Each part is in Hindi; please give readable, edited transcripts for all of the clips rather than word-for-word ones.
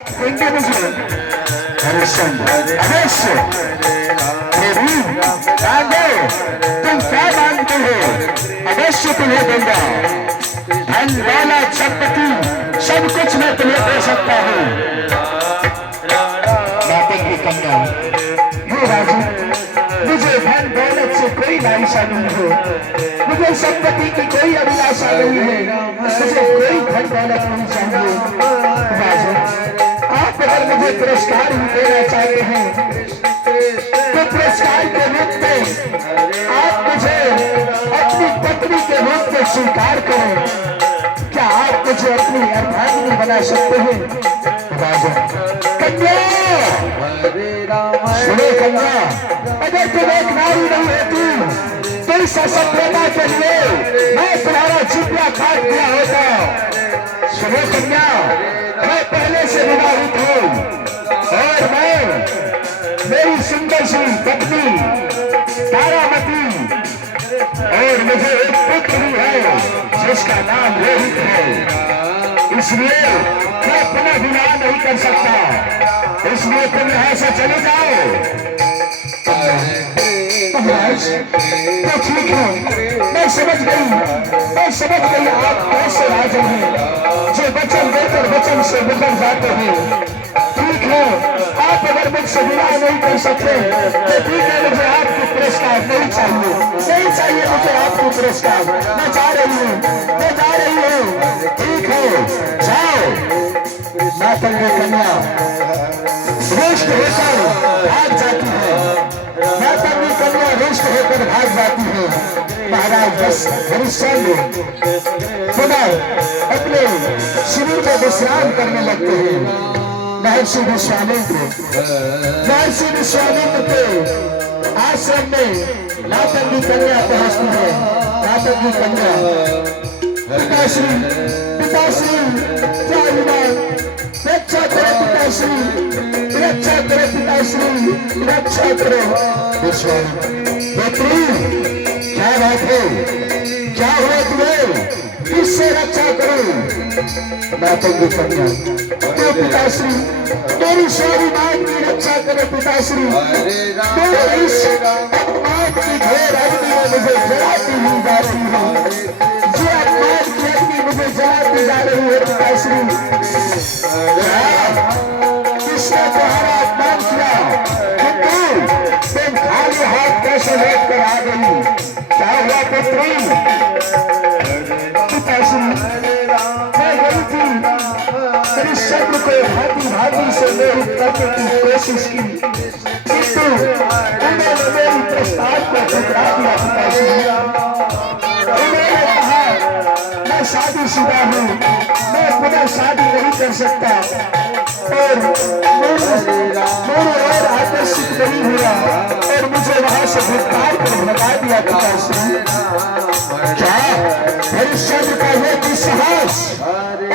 देंगे मुझे हरिश्चंद्र अवश्य। देवी मांगो, तुम क्या मांगते हो? अवश्य तुम्हें दूंगा। धन दौलत संपत्ति सब कुछ मैं तुम्हें दे सकता हूँ। नाटक की कन्या, ये राजू, मुझे धन दौलत से कोई लालसा नहीं है, मुझे संपत्ति की कोई अभिलाषा नहीं है, मुझे कोई धन दौलत नहीं चाहिए। राजू, आप अगर मुझे पुरस्कार ही देना चाहते हैं तो पुरस्कार के रूप में आप मुझे अपनी पत्नी के रूप में स्वीकार करें। क्या आप मुझे अपनी अर्धांगिनी बना सकते हैं? राजा, कन्या सुनो कन्या, अगर तुम एक नारी नहीं होती तो इस असभ्यता के लिए मैं तुम्हारा चिड़िया काट दिया होता। सुनो कन्या, मैं पहले से विवाहित हूँ और मैं मेरी सुंदर सी पत्नी तारामती और मुझे एक पुत्र भी है जिसका नाम रोहित है। इसलिए मैं पुनः विवाह नहीं कर सकता, इसलिए तुम यहाँ से चले जाओ। तो ठीक है, मैं समझ गई आप ऐसे राजन हैं जो वचन देकर वचन से मुकर जाते हैं। ठीक है, आप अगर मुझसे विवाह नहीं कर सकते तो ठीक है, मुझे आपको पुरस्कार नहीं चाहिए मुझे आपको पुरस्कार। मैं जा रही हूँ। ठीक है, जाओ। मातंगी कन्या रुष्ट होकर भाग जाती है। मातंगी कन्या रुष्ट होकर भाग जाती है। महाराज हरिश्चंद्र पुनः अपने शिविर में विश्राम करने लगते हैं। महर्षि विश्वामित्र के आश्रम में मातंगी कन्या पहुंचती है। मातंगी कन्या, पिताश्री रक्षा करो पिताश्री, रक्षा करो। विश्वामित्र, क्या बात है? क्या हुआ तुम्हें? किससे रक्षा करो? मातंगी कन्या, तो पिताश्री मेरी सारी बात की रक्षा करो पिताश्री। मेरे इस अपमान की घोर अग्नि में मुझे जलाती हुई जा रही है, जो अपमान की अग्नि मुझे जलाती जा रही है पिताश्री। किसने तुम्हारा अपमान किया? तुम खाली हाथ कैसे लेट कर आ गई? क्या हुआ पुत्री? पिताश्री, मैं गई थी हरिश्चंद्र को भागी से मोहित करने की कोशिश की, किंतु उन्होंने मेरी प्रस्ताव को ठुकरा दिया। पिताश्री, उन्होंने कहा मैं शादीशुदा हूँ, मैं पुनः शादी नहीं कर सकता और मेरे और आकर्षित नहीं हुआ और मुझे वहां से भुगतान कर भगा दिया। पिताश्री, क्या हरिश्चंद्र का ये दुस्साहस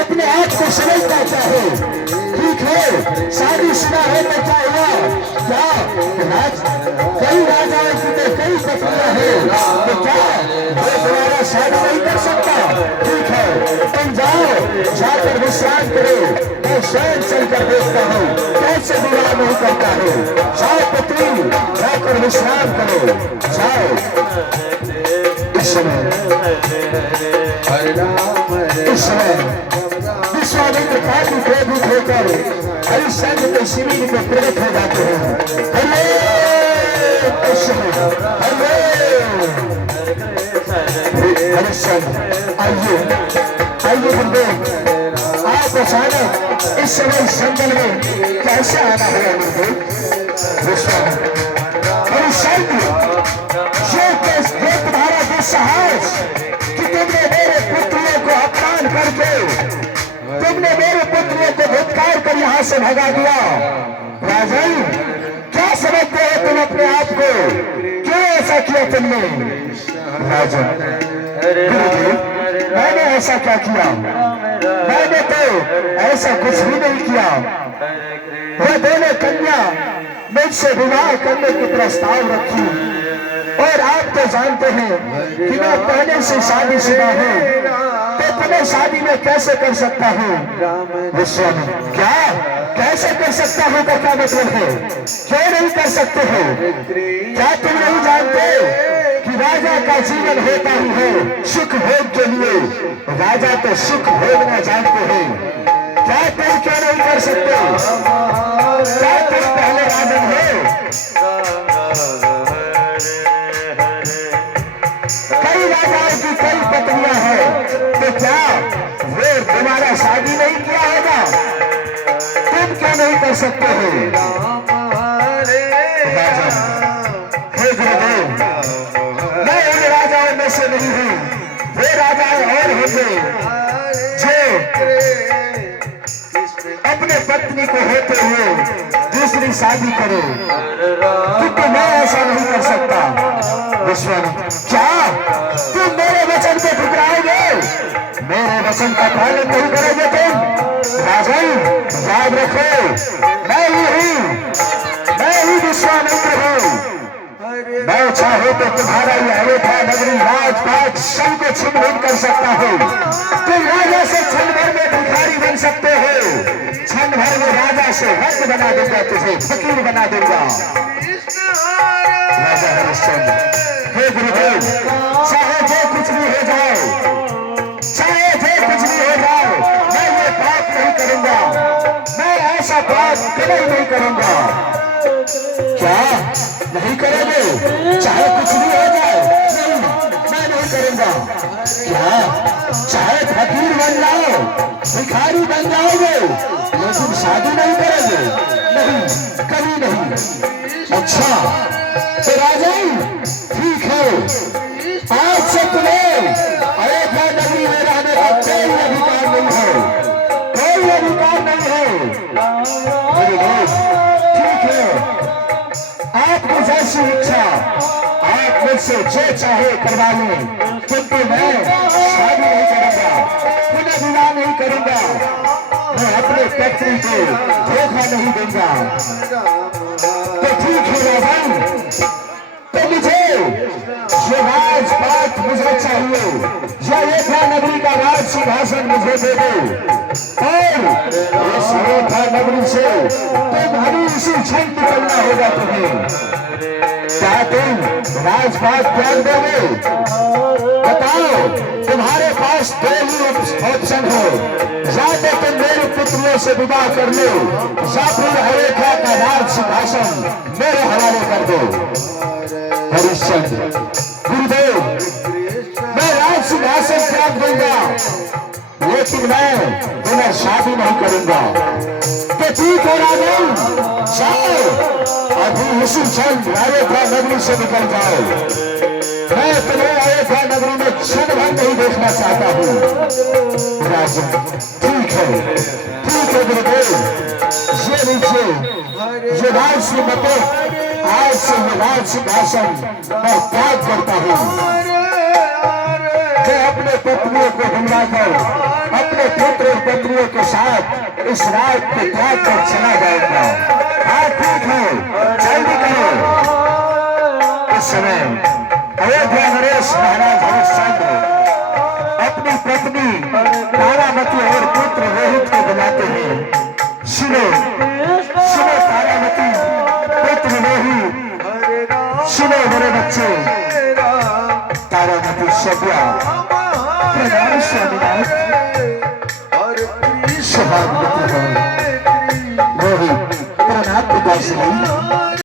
अपने आप को समझता चाहे? ठीक है, शादीशुदा है तो क्या हुआ? क्या कई राजाओं की तो कई पत्नियां हैं, तो क्या वो तुम्हारा शादी नहीं कर सकता? ठीक है, तुम जाओ, जाकर विश्राम करो, मैं स्वयं चलकर देखता हूँ कैसे विवाह नहीं करता हूँ। जाओ पुत्री, जाकर विश्राम करो, जाओ। इस समय विश्वामित्र काफी क्रोधित होकर हरिश्चंद्र के शिविर में प्रेरित हो जाते हैं। हरिश्चंद्र, आइए गुरुदेव, आप अचानक इस समय जंगल में कैसे आना हुआ गुरुदेव? विश्वामित्र, हरिश्चंद्र, ये तुम्हारा दुस्साहस कि तुमने मेरे पुत्रों को अपमान करके तुमने मेरे पुत्रों को धुतकार कर यहाँ से भगा दिया। राजन, क्या समझते हो तुम अपने आप को? क्यों ऐसा किया तुमने? राजन, मैंने ऐसा क्या किया? मैंने तो ऐसा कुछ भी नहीं किया। वह दोनों कन्या मुझसे विवाह करने की प्रस्ताव रखी और आप तो जानते हैं कि मैं पहले से शादीशुदा हूँ, तो पुनः शादी में कैसे कर सकता हूँ? विश्वामित्र, क्या कैसे कर सकता हूँ का क्या मतलब है? क्यों नहीं कर सकते हो? क्या तुम नहीं जानते कि राजा का जीवन होता ही है सुख भोग के लिए? राजा तो सुख भोगना जानते हैं। क्या तुम क्यों नहीं कर सकते? क्या तुम पहले राजन हो? कई राजाओं की कई पत्नियां हैं, तो क्या वो तुम्हारा शादी नहीं किया होगा? तुम क्यों नहीं कर सकते हो? राजा हे गुरुदेव, मैं उन राजाओं में से नहीं हूँ। वे राजा और होंगे जो अपने पत्नी को होते हुए दूसरी शादी करो, क्योंकि मैं ऐसा नहीं कर सकता। विश्वामित्र, क्या तुम मेरे वचन को ठुकराओगे? मेरे वचन का पालन नहीं करोगे तुम? राजन, याद रखो, मैं ही विश्वामित्र हूँ। मैं चाहे तो तुम्हारा ये अयोध्या नगरी राजपाट सब को छीन कर सकता हूँ। तुम राजा से क्षण भर में भिखारी बन सकते हो, क्षण भर में राजा से रंग बना दूंगा, तुझे फकीर बना दूंगा। राजा हरिश्चंद्र, हे गुरुदेव, चाहे जो कुछ भी हो जाए, चाहे जो कुछ भी हो जाए, मैं ये पाप नहीं करूंगा। मैं ऐसा पाप कभी नहीं करूंगा। क्या नहीं करोगे? चाहे कुछ भी हो जाए? नहीं, मैं नहीं करूंगा। क्या चाहे फकीर बन जाओ, भिखारी बन जाओगे, लेकिन शादी नहीं करोगे? नहीं, कभी नहीं। अच्छा तो राजन, ठीक है, आज से तुम्हें अयोध्या नगरी में रहने का कोई अधिकार नहीं है, कोई अधिकार नहीं है। गुरुदेव, ठीक है, आपकी जैसी इच्छा, आप मुझसे जो चाहे करवा लें, किंतु मैं शादी नहीं करूंगा, पुनः विवाह नहीं करूंगा। मैं अपने पत्नी को धोखा नहीं दूंगा। तो ठीक है राजन, तो मुझे ये राजपाट मुझे चाहिए, या अयोध्या नगरी का राज सिंहासन मुझे दे दो, और इस अयोध्या नगरी से तुम अभी इसी क्षण निकलना होगा तुम्हें। क्या तुम राजपाट त्याग दोगे? बताओ, तुम्हारे पास दो ही ऑप्शन हो, या तो तुम मेरी पुत्रियों से विवाह कर लो, या फिर अयोध्या का राज सिंहासन मेरे हवाले कर दो। हरिश्चंद्र, गुरुदेव, मैं राज सिंहासन त्याग दूंगा, लेकिन मैं तुम्हें शादी नहीं करूंगा। तो ठीक है राजन, जाओ, अभी इसी क्षण अयोध्या नगरी से निकल जाओ। मैं तुम्हें अयोध्या नगरी में क्षण भर नहीं देखना चाहता हूँ। राजन, ठीक है गुरुदेव, ये नीचे ये राज सिंहासन, आज से ये राज सिंहासन मैं त्याग करता हूँ। मैं अपने पत्नियों को बुलाकर अपने पुत्र और पत्नियों के साथ इस रात को त्याग कर चला जाऊंगा। हाँ ठीक है, जल्दी करो। इस समय अयोध्या नरेश महाराज हरिश्चंद्र अपनी पत्नी तारामती और पुत्र रोहित को बुलाते हैं। सुनो सुनो तारामती, पुत्र रोहित, सुनो मेरे बच्चे, तारामती सभ्या, प्रणाम स्वामीनाथ, सुहागवती है। रोहित, प्रणाम पिताश्री।